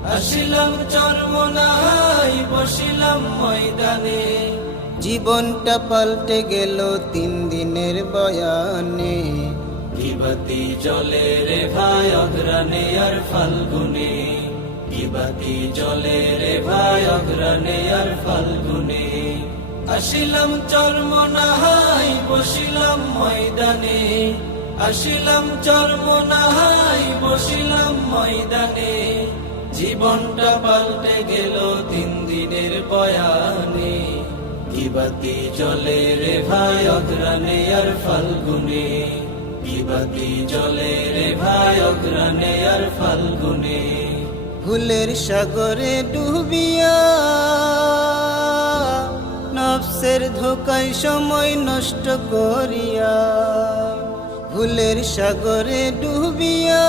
আসিলাম চরমোনাই বসিলাম ময়দানে, জীবনটা পাল্টে গেল 3 দিনের বয়ানে। কি বাতি জ্বলে রে ভাই অগ্রাণে আর ফাল্গুনে, কি বাতি জ্বলে রে ভাই অগ্রাণে আর ফাল্গুনে। আসিলাম চরমোনাই বসিলাম ময়দানে, আসিলাম চরমোনাই বসিলাম ময়দানে, জীবনটা পাল্টে গেল 3 দিনের বয়ানে। কি বাতি জ্বলে রে ভাই অগ্রাণে আর ফাল্গুনে, কি বাতি জ্বলে রে ভাই অগ্রাণে আর ফাল্গুনে। ভুলের সাগরে ডুবিয়া নফসের ধোকায় সময় নষ্ট করিয়া, ভুলের সাগরে ডুবিয়া